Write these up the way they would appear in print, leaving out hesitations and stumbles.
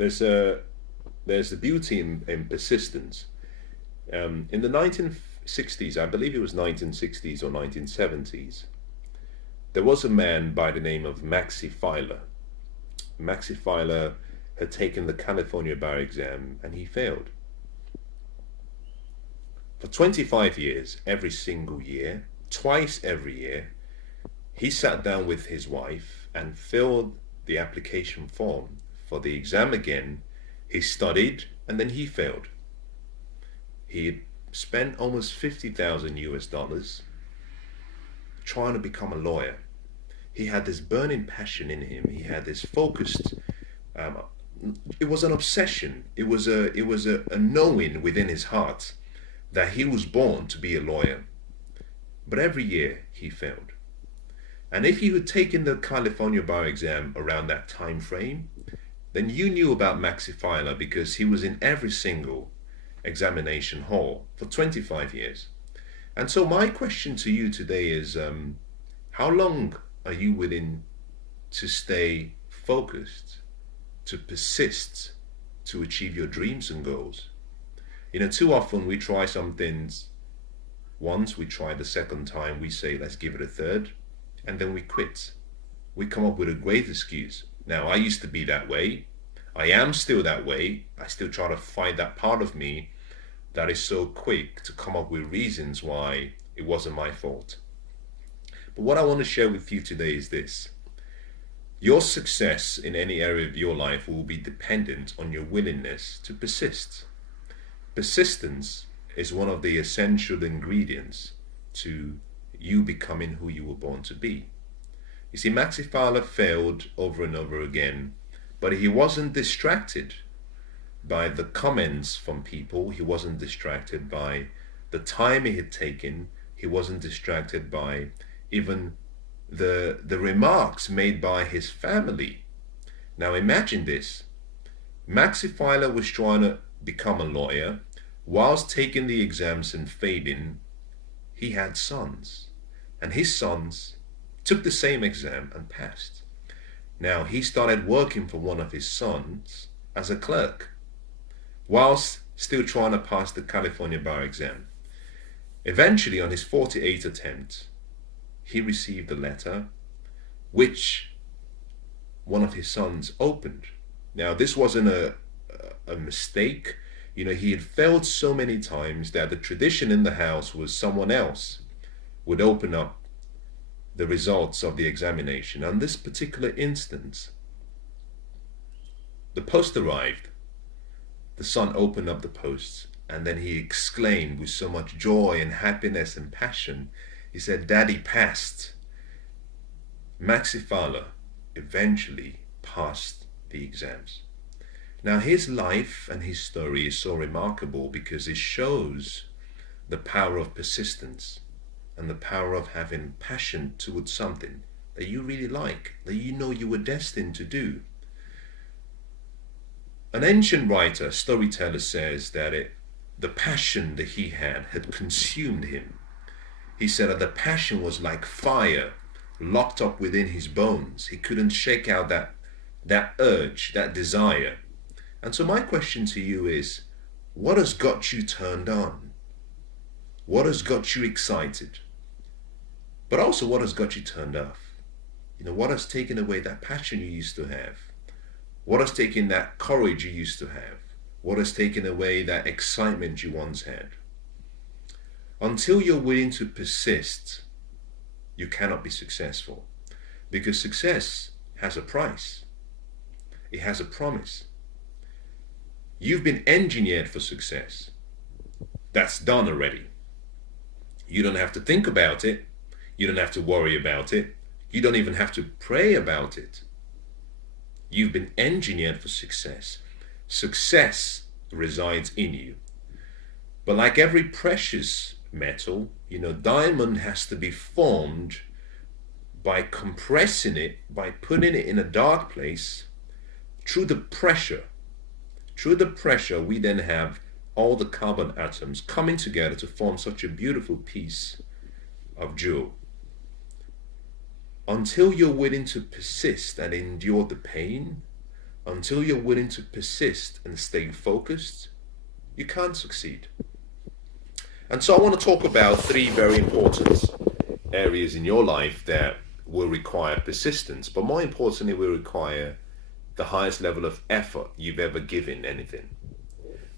there's a there's a beauty in persistence. In the 1960s, I believe it was 1960s or 1970s, there was a man by the name of Maxi Filer. Maxi Filer had taken the California bar exam and he failed. For 25 years, every single year, twice every year, he sat down with his wife and filled the application form for the exam again. He studied and then he failed. He had spent almost 50,000 US dollars trying to become a lawyer. He had this burning passion in him. He had this focused. Um, it was an obsession. It was a knowing within his heart that he was born to be a lawyer. But every year he failed. And if you had taken the California bar exam around that time frame, then you knew about Maxi Filer because he was in every single examination hall for 25 years. And so my question to you today is, how long are you willing to stay focused, to persist, to achieve your dreams and goals? Too often we try some things once, we try the second time, we say, let's give it a third, and then we quit. We come up with a great excuse. Now, I used to be that way. I am still that way. I still try to fight that part of me that is so quick to come up with reasons why it wasn't my fault. But what I want to share with you today is this. Your success in any area of your life will be dependent on your willingness to persist. Persistence is one of the essential ingredients to you becoming who you were born to be. You see, Maxi Fowler failed over and over again, but he wasn't distracted by the comments from people. He wasn't distracted by the time he had taken. He wasn't distracted by even the remarks made by his family. Now imagine this. Maxi Filer was trying to become a lawyer. Whilst taking the exams and failing, he had sons. And his sons took the same exam and passed. Now he started working for one of his sons as a clerk, whilst still trying to pass the California bar exam. Eventually, on his 48th attempt, he received a letter which one of his sons opened. Now, this wasn't a mistake. He had failed so many times that the tradition in the house was someone else would open up the results of the examination. On this particular instance, the post arrived. The son opened up the post and then he exclaimed with so much joy and happiness and passion, he said, "Daddy passed." Maxi Fowler eventually passed the exams. Now his life and his story is so remarkable because it shows the power of persistence and the power of having passion towards something that you really like, that you know you were destined to do. An ancient writer, storyteller, says that the passion that he had consumed him. He said that the passion was like fire locked up within his bones. He couldn't shake out that urge, that desire. And so my question to you is, what has got you turned on? What has got you excited? But also, what has got you turned off? What has taken away that passion you used to have? What has taken that courage you used to have? What has taken away that excitement you once had? Until you're willing to persist, you cannot be successful. Because success has a price. It has a promise. You've been engineered for success. That's done already. You don't have to think about it. You don't have to worry about it. You don't even have to pray about it. You've been engineered for success. Success resides in you. But like every precious metal, diamond has to be formed by compressing it, by putting it in a dark place. Through the pressure, we then have all the carbon atoms coming together to form such a beautiful piece of jewel. Until you're willing to persist and endure the pain, until you're willing to persist and stay focused, you can't succeed. And so I want to talk about 3 very important areas in your life that will require persistence, but more importantly, will require the highest level of effort you've ever given anything.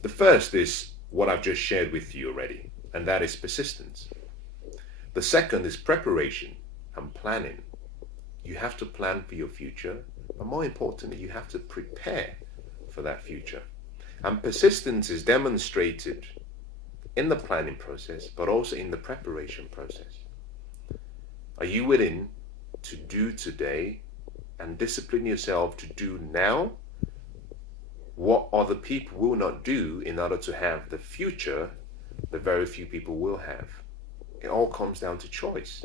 The first is what I've just shared with you already, and that is persistence. The second is preparation and planning. You have to plan for your future, but more importantly, you have to prepare for that future. And persistence is demonstrated in the planning process, but also in the preparation process. Are you willing to do today and discipline yourself to do now what other people will not do in order to have the future that very few people will have? It all comes down to choice.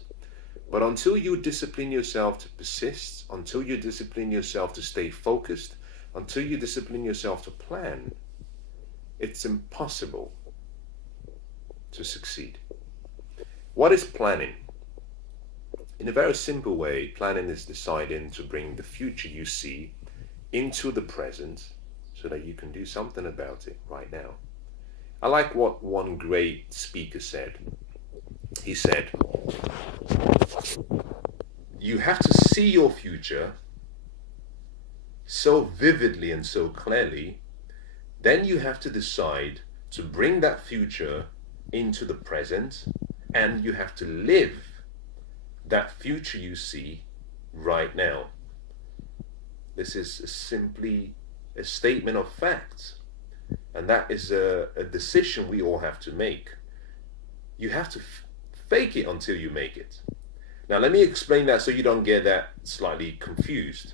But until you discipline yourself to persist, until you discipline yourself to stay focused, until you discipline yourself to plan, it's impossible to succeed. What is planning? In a very simple way, planning is deciding to bring the future you see into the present so that you can do something about it right now. I like what one great speaker said. He said, you have to see your future so vividly and so clearly, then you have to decide to bring that future into the present, and you have to live that future you see right now. This is simply a statement of facts, and that is a decision we all have to make. You have to fake it until you make it. Now let me explain that so you don't get that slightly confused.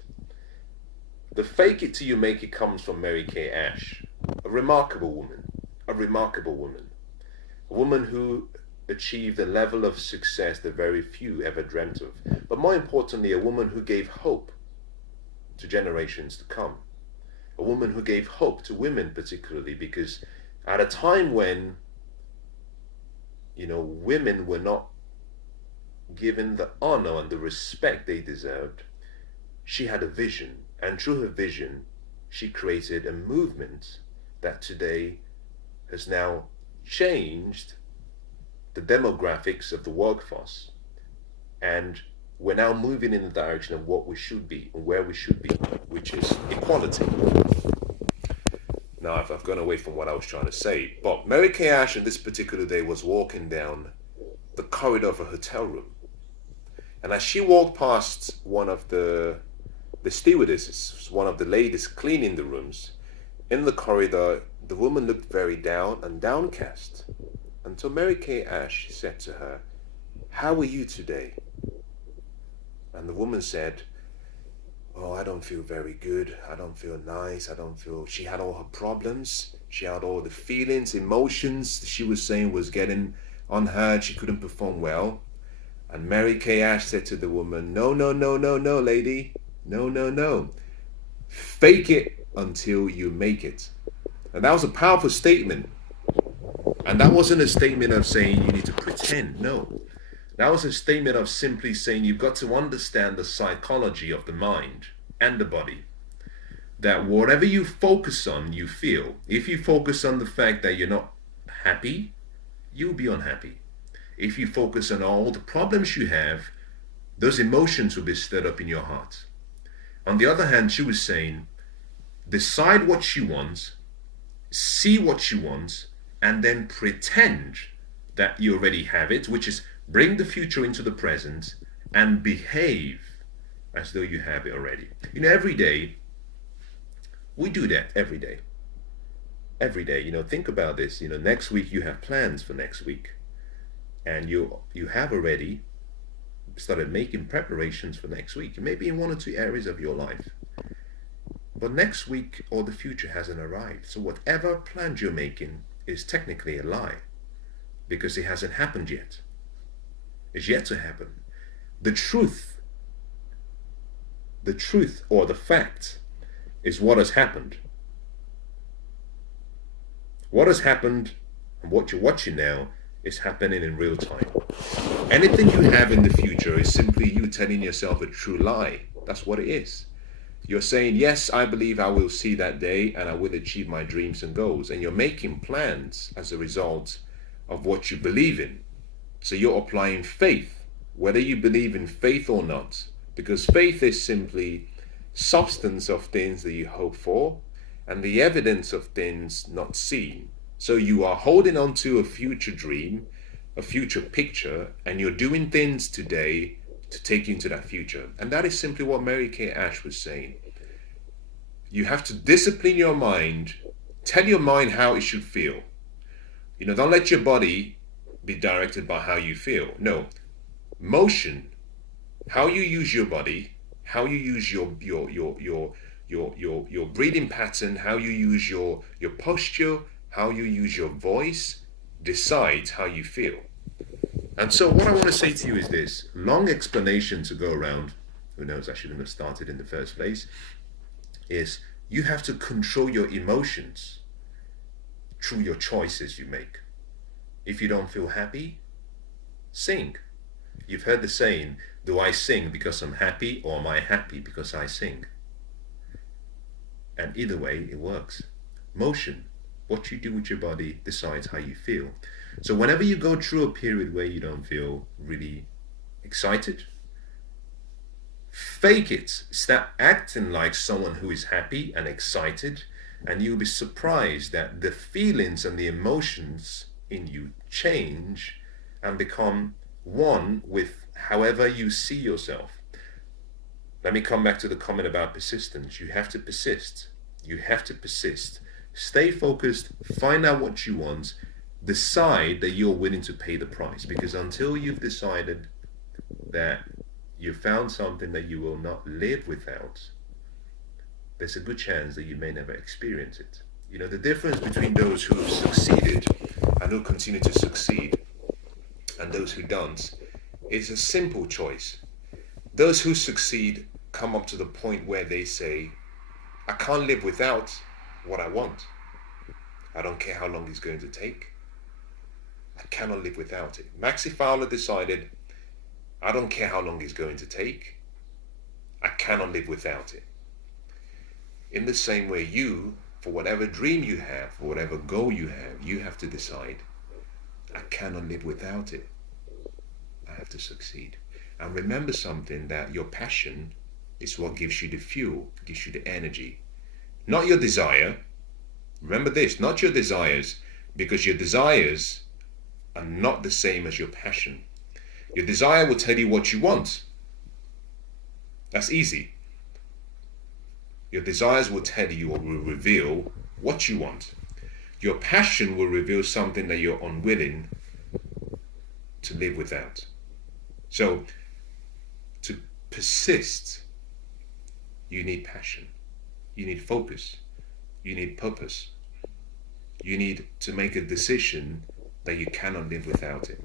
The fake it till you make it comes from Mary Kay Ash, a remarkable woman, a woman who achieved a level of success that very few ever dreamt of. But more importantly, a woman who gave hope to generations to come. A woman who gave hope to women particularly, because at a time when, women were not given the honor and the respect they deserved, she had a vision. And through her vision, she created a movement that today has now changed the demographics of the workforce, and we're now moving in the direction of what we should be and where we should be, which is equality. Now I've gone away from what I was trying to say, but Mary Kay Ash on this particular day was walking down the corridor of a hotel room, and as she walked past one of the stewardesses, one of the ladies cleaning the rooms in the corridor, the woman looked very down and downcast. Until Mary Kay Ash said to her, "How are you today?" And the woman said, "Oh, I don't feel very good. I don't feel nice. She had all her problems. She had all the feelings, emotions she was saying was getting on her. She couldn't perform well." And Mary Kay Ash said to the woman, No, lady. No. Fake it until you make it." And that was a powerful statement. And that wasn't a statement of saying you need to pretend. No. That was a statement of simply saying you've got to understand the psychology of the mind and the body. That whatever you focus on, you feel. If you focus on the fact that you're not happy, you'll be unhappy. If you focus on all the problems you have, those emotions will be stirred up in your heart. On the other hand, she was saying, decide what you want, see what you want, and then pretend that you already have it, which is bring the future into the present and behave as though you have it already. Every day, we do that every day. Every day, think about this. Next week you have plans for next week, and you have already started making preparations for next week, maybe in 1 or 2 areas of your life. But next week or the future hasn't arrived. So whatever plans you're making is technically a lie, because it hasn't happened yet. It's yet to happen. The truth or the fact is what has happened. What has happened and what you're watching now is happening in real time. Anything you have in the future is simply you telling yourself a true lie. That's what it is. You're saying, yes, I believe I will see that day and I will achieve my dreams and goals. And you're making plans as a result of what you believe in. So you're applying faith, whether you believe in faith or not. Because faith is simply substance of things that you hope for and the evidence of things not seen. So you are holding on to a future dream, a future picture, and you're doing things today to take you into that future. And that is simply what Mary Kay Ash was saying. You have to discipline your mind, tell your mind how it should feel. Don't let your body be directed by how you feel. No, motion, how you use your body, how you use your breathing pattern, how you use your posture, how you use your voice, decides how you feel. And so what I want to say to you is this, long explanation to go around, who knows, I shouldn't have started in the first place, is you have to control your emotions through your choices you make. If you don't feel happy, sing. You've heard the saying, do I sing because I'm happy or am I happy because I sing? And either way, it works. Motion, what you do with your body decides how you feel. So whenever you go through a period where you don't feel really excited, fake it. Start acting like someone who is happy and excited, and you'll be surprised that the feelings and the emotions in you change and become one with however you see yourself. Let me come back to the comment about persistence. You have to persist. You have to persist. Stay focused, find out what you want, decide that you're willing to pay the price, because until you've decided that you found something that you will not live without, there's a good chance that you may never experience it. The difference between those who have succeeded and who continue to succeed and those who don't is a simple choice. Those who succeed come up to the point where they say, I can't live without what I want. I don't care how long it's going to take. I cannot live without it. Maxi Fowler decided, I don't care how long it's going to take. I cannot live without it. In the same way, you, for whatever dream you have, for whatever goal you have to decide, I cannot live without it. I have to succeed. And remember something, that your passion is what gives you the fuel, gives you the energy. Not your desire. Remember this, not your desires, because your desires are not the same as your passion. Your desire will tell you what you want. That's easy. Your desires will tell you or will reveal what you want. Your passion will reveal something that you're unwilling to live without. So, to persist, you need passion. You need focus. You need purpose. You need to make a decision that you cannot live without it.